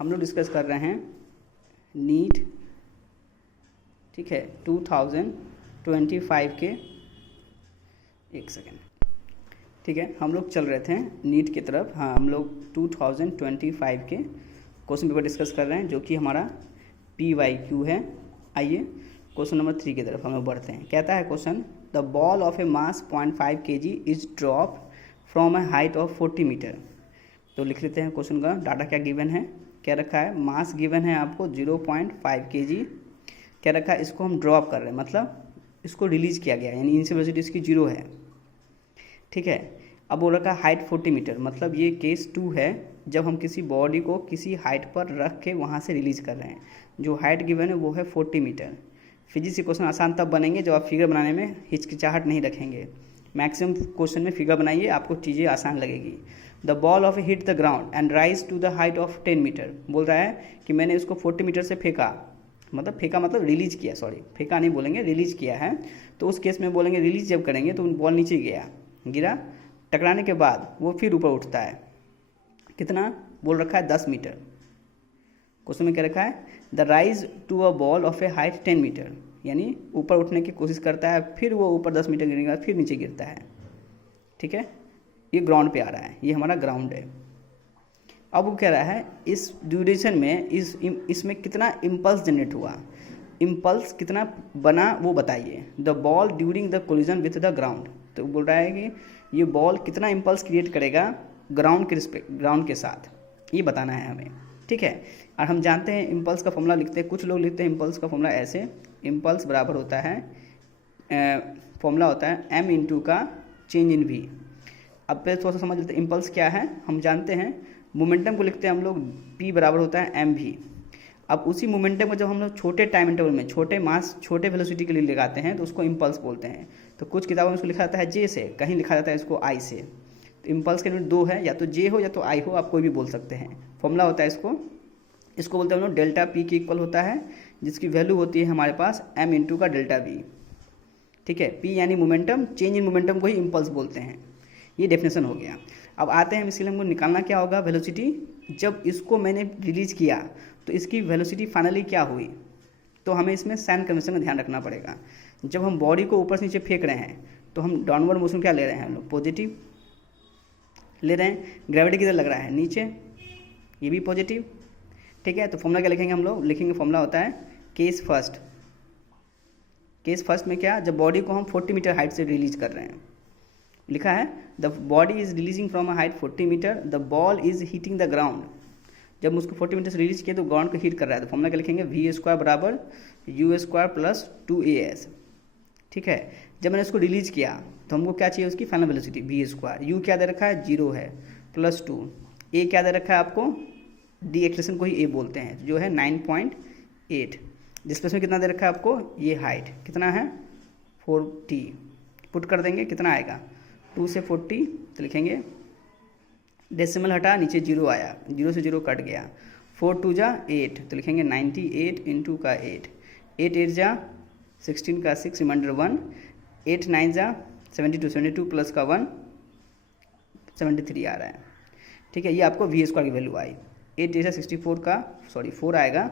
हम लोग डिस्कस कर रहे हैं नीट, ठीक है, 2025 के, एक सेकेंड, ठीक है, हम लोग चल रहे थे नीट की तरफ। हाँ, हम लोग 2025 के क्वेश्चन पेपर डिस्कस कर रहे हैं जो कि हमारा PYQ है। आइए क्वेश्चन नंबर 3 की तरफ हम लोग बढ़ते हैं। कहता है question, the ball of a mass 0.5 kg is drop from a height of 40 metre. तो लिख लेते हैं क्वेश्चन का डाटा क्या गिवन है। क्या रखा है, मास गिवन है आपको 0.5 kg। क्या रखा है, इसको हम ड्रॉप कर रहे हैं, मतलब इसको रिलीज किया गया, यानी इनिशियल वेलोसिटी इसकी 0 है, ठीक है। अब वो रखा हाइट 40 मीटर, मतलब ये केस 2 है, जब हम किसी बॉडी को किसी हाइट पर रख के वहाँ से रिलीज कर रहे हैं। जो हाइट गिवन है वो है 40 मीटर। फिजिक्स के क्वेश्चन आसान तब बनेंगे जब आप फिगर बनाने में हिचकिचाहट नहीं रखेंगे। मैक्सिमम क्वेश्चन में फिगर बनाइए, आपको चीज़ें आसान लगेगी। The ball of hit the ground and rise to the height of 10 metre. बोल रहा है कि मैंने इसको 40 मीटर से फेंका, मतलब रिलीज किया, सॉरी फेंका नहीं बोलेंगे, रिलीज किया है। तो उस केस में बोलेंगे रिलीज जब करेंगे तो बॉल नीचे गिरा, टकराने के बाद वो फिर ऊपर उठता है। कितना बोल रखा है, 10 मीटर। क्वेश्चन में क्या रखा है, the rise to a ball of a height 10 metre, यानी ऊपर उठने की कोशिश करता है, फिर वो ऊपर 10 मीटर गिरने के बाद फिर नीचे गिरता है, ठीक है। ये ग्राउंड पे आ रहा है, ये हमारा ग्राउंड है। अब वो कह रहा है इस ड्यूरेशन में इसमें कितना इम्पल्स जनरेट हुआ, इम्पल्स कितना बना वो बताइए। The ball during the collision with the ground. तो बोल रहा है कि ये बॉल कितना इम्पल्स क्रिएट करेगा ग्राउंड के साथ, ये बताना है हमें, ठीक है। और हम जानते हैं इम्पल्स का फॉर्मूला लिखते हैं, कुछ लोग लिखते हैं इम्पल्स का फॉर्मूला ऐसे, इम्पल्स बराबर होता है, फॉर्मूला होता है m इंटू का चेंज इन v। अब पे थोड़ा सा समझ लेते हैं इम्पल्स क्या है। हम जानते हैं मोमेंटम को लिखते हैं हम लोग p बराबर होता है mv। अब उसी मोमेंटम को जब हम लोग छोटे टाइम इंटरवल में छोटे मास छोटे वेलोसिटी के लिए लगाते हैं तो उसको इम्पल्स बोलते हैं। तो कुछ किताबों में उसको लिखा जाता है j से, कहीं लिखा जाता है इसको i से। तो इम्पल्स के यूनिट 2 है, या तो j हो या तो i हो, आप कोई भी बोल सकते हैं। फॉर्मूला होता है इसको बोलते हैं हम लोग डेल्टा p के इक्वल होता है, जिसकी वैल्यू होती है हमारे पास m इंटू का डेल्टा v, ठीक है। p यानी मोमेंटम, चेंज इन मोमेंटम को ही इम्पल्स बोलते हैं। ये डेफिनेशन हो गया। अब आते हैं इसके लिए हमको निकालना क्या होगा, वेलोसिटी। जब इसको मैंने रिलीज किया तो इसकी वेलोसिटी फाइनली क्या हुई, तो हमें इसमें साइन कन्वेंशन का ध्यान रखना पड़ेगा। जब हम बॉडी को ऊपर से नीचे फेंक रहे हैं तो हम डाउनवर्ड मोशन क्या ले रहे हैं, हम लोग पॉजिटिव ले रहे हैं। ग्रेविटी किधर लग रहा है, नीचे, ये भी पॉजिटिव, ठीक है। तो फॉर्मूला क्या लिखेंगे, हम लोग लिखेंगे फॉर्मूला होता है केस फर्स्ट। केस फर्स्ट में क्या, जब बॉडी को हम 40 मीटर हाइट से रिलीज कर रहे हैं, लिखा है the body is releasing from a height 40 metre, the ball is hitting the ground. जब उसको 40 मीटर से रिलीज किया तो ग्राउंड को हिट कर रहा है। तो फॉर्मूला क्या लिखेंगे, v² बराबर u² प्लस 2as, ठीक है। जब मैंने उसको रिलीज किया तो हमको क्या चाहिए, उसकी फाइनल वेलोसिटी v²। u क्या दे रखा है, 0 है, प्लस 2। a क्या दे रखा है आपको, डी एक्सलेशन को ही a बोलते हैं, जो है 9.8। डिस्प्लेसमेंट कितना दे रखा है आपको, ये हाइट कितना है 40। पुट कर देंगे, कितना आएगा 2 से 40, तो लिखेंगे डेसिमल हटा, नीचे 0 आया, 0 से 0 कट गया, 4 2 जा 8, तो लिखेंगे 98 इंटू का 8, 8 8 जा 16 का 6 रिमाइंडर 1, 8 9 जा 72, 72 प्लस का 1 73 आ रहा है, ठीक है। ये आपको v² की वैल्यू आई। 8 जैसा 64 का 4 आएगा,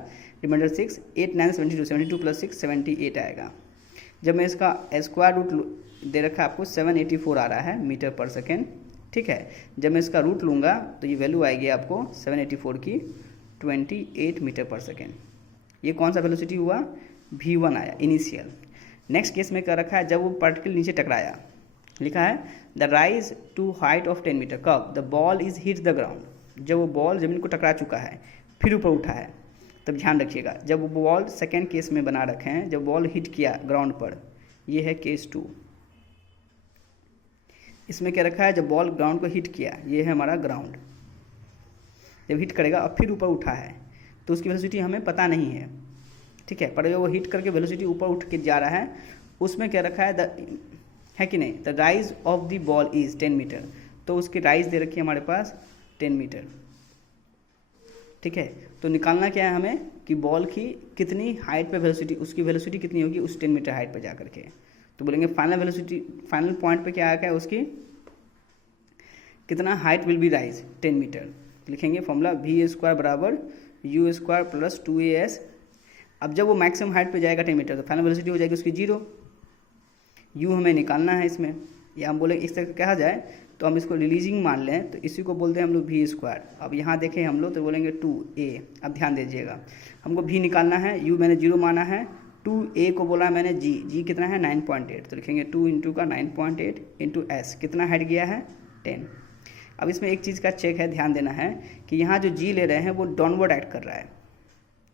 रिमाइंडर 6, 8 9 72, 72 प्लस 6 78 आएगा। जब मैं इसका स्क्वायर रूट दे रखा है आपको 784 आ रहा है मीटर पर सेकेंड, ठीक है। जब मैं इसका रूट लूँगा तो ये वैल्यू आएगी आपको 784 की 28 मीटर पर सेकेंड। ये कौन सा वेलोसिटी हुआ, v1 आया इनिशियल। नेक्स्ट केस में क्या रखा है, जब वो पार्टिकल नीचे टकराया, लिखा है the rise to height of 10 metre, कब the ball is hit the ground. जब वो बॉल जमीन को टकरा चुका है फिर ऊपर उठा है, तब ध्यान रखिएगा। जब वो बॉल सेकेंड केस में बना रखे हैं, जब बॉल हिट किया ग्राउंड पर, ये है केस 2। इसमें क्या रखा है, जब बॉल ग्राउंड को हिट किया, ये है हमारा ग्राउंड। जब हिट करेगा और फिर ऊपर उठा है तो उसकी वेलोसिटी हमें पता नहीं है, ठीक है। पर जब वो हिट करके वेलोसिटी ऊपर उठ के जा रहा है, उसमें क्या रखा है, है कि नहीं, the rise of the ball is 10 metre. तो उसकी राइज दे रखी है हमारे पास 10 मीटर, ठीक है। तो निकालना क्या है हमें कि बॉल की कितनी हाइट पे वेलोसिटी, उसकी वेलोसिटी कितनी होगी उस 10 मीटर हाइट पे जा करके। तो बोलेंगे फाइनल वेलोसिटी, फाइनल पॉइंट पे क्या आ गया उसकी, कितना height will be rise 10 metre. लिखेंगे फॉर्मूला v² बराबर यू स्क्वायर प्लस 2as। अब जब वो मैक्सिमम हाइट पे जाएगा 10 मीटर तो फाइनल वेलोसिटी हो जाएगी उसकी 0। यू हमें निकालना है इसमें, या हम बोले इस तरह कहा जाए तो हम इसको रिलीजिंग मान लें तो इसी को बोलते हैं हम लोग वी स्क्वायर। अब यहाँ देखें हम लोग तो बोलेंगे 2a। अब ध्यान दीजिएगा हमको v निकालना है, u मैंने 0 माना है, 2a को बोला है मैंने g कितना है 9.8, तो लिखेंगे 2 इंटू का 9.8 इंटू s, कितना हाइट गया है 10। अब इसमें एक चीज़ का चेक है, ध्यान देना है कि यहाँ जो g ले रहे हैं वो डाउनवर्ड एक्ट कर रहा है,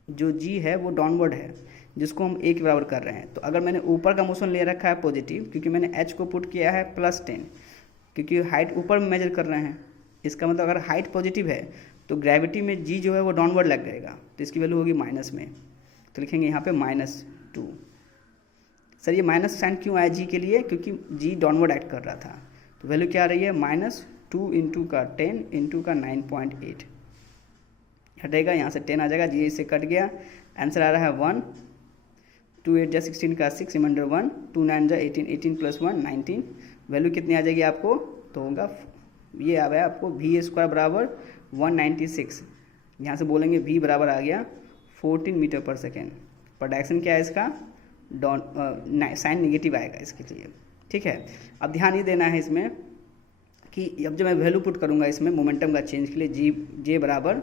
जो g है वो डाउनवर्ड है जिसको हम a के बराबर कर रहे हैं। तो अगर मैंने ऊपर का मोशन ले रखा है पॉजिटिव, क्योंकि मैंने h को पुट किया है +10, क्योंकि हाइट ऊपर में मेजर कर रहे हैं, इसका मतलब अगर हाइट पॉजिटिव है तो ग्रेविटी में g जो है वो डाउनवर्ड लग जाएगा, तो इसकी वैल्यू होगी माइनस में, तो लिखेंगे यहाँ पे -2। सर ये माइनस साइन क्यों आया g के लिए, क्योंकि g डाउनवर्ड एक्ट कर रहा था, तो वैल्यू क्या आ रही है -2 इंटू का 10 इंटू का 9.8 हटेगा, यहाँ से 10 आ जाएगा, जी इससे कट गया, आंसर आ रहा है 1। 2 8 जा 16 का 6 रिमाइंडर 1, 2 9 जा 18, 18 + 1 19, वैल्यू कितनी आ जाएगी आपको, तो होगा ये आ गया आपको वी स्क्वायर बराबर 196। यहाँ से बोलेंगे v बराबर आ गया 14 मीटर पर सेकेंड। पर डायरेक्शन क्या है इसका, डाउन, साइन निगेटिव आएगा इसके लिए, ठीक है। अब ध्यान ये देना है इसमें कि अब जब मैं वैल्यू पुट करूँगा इसमें मोमेंटम का चेंज के लिए जे बराबर,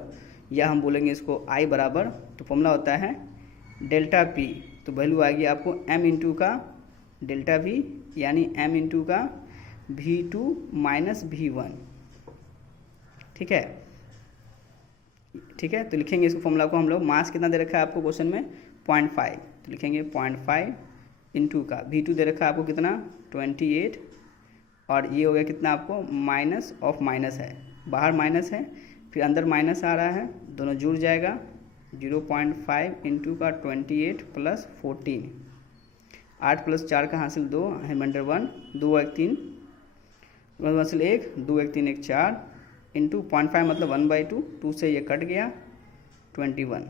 या हम बोलेंगे इसको I बराबर, तो फॉर्मूला होता है डेल्टा P, तो वैल्यू आएगी आपको m इंटू का डेल्टा V यानी m इंटू का V2 माइनस V1, ठीक है, ठीक है। तो लिखेंगे इसको फॉर्मूला को हम लोग, मास कितना दे रखा है आपको क्वेश्चन में 0.5, तो लिखेंगे 0.5 इंटू का V2 दे रखा है आपको कितना 28, और ये हो गया कितना आपको माइनस ऑफ माइनस है, बाहर माइनस है फिर अंदर माइनस आ रहा है, दोनों जुड़ जाएगा, 0.5 इंटू का 28 प्लस 14, 8 + 4 का हासिल 2 रिमाइंडर 1, 2 1 3 हासिल 1, 2 1 3 1 4 इंटू 0.5 मतलब 1/2, 2 से ये कट गया 21,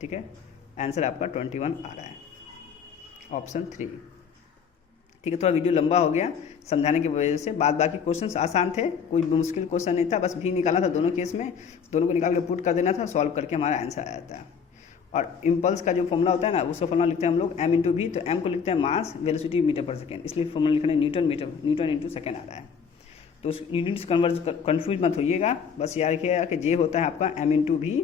ठीक है। आंसर आपका 21 आ रहा है, ऑप्शन 3, ठीक है। थोड़ा वीडियो लंबा हो गया समझाने की वजह से, बाद बाकी क्वेश्चंस आसान थे, कोई मुश्किल क्वेश्चन नहीं था, बस भी निकालना था दोनों केस में, दोनों को निकाल के पुट कर देना था, सॉल्व करके हमारा आंसर आ जाता है। और इम्पल्स का जो फॉर्मूला होता है ना, उसका फॉर्मूला लिखते हैं हम लोग m इंटू v, तो m को लिखते हैं मास, वेलोसिटी मीटर पर सेकेंड, इसलिए फॉर्मूला लिखना है न्यूटन इंटू सेकेंड आ रहा है। तो उस यूनिट से कन्फ्यूज मत होइएगा, बस याद रखिएगा कि जे होता है आपका m इंटू v,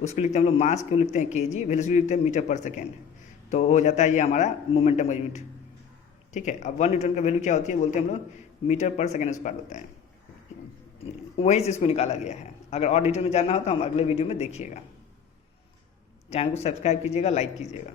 उसको लिखते हैं हम लोग मास, क्यों लिखते हैं kg, वेलोसिटी लिखते हैं मीटर पर सेकेंड, तो हो जाता है ये हमारा मोमेंटम का यूनिट, ठीक है। अब 1 न्यूटन का वैल्यू क्या होती है, बोलते हैं हम लोग मीटर पर सेकेंड स्क्वायर होता है, वहीं से इसको निकाला गया है। अगर और डिटेल में जानना हो तो हम अगले वीडियो में देखिएगा। चैनल को सब्सक्राइब कीजिएगा, लाइक कीजिएगा।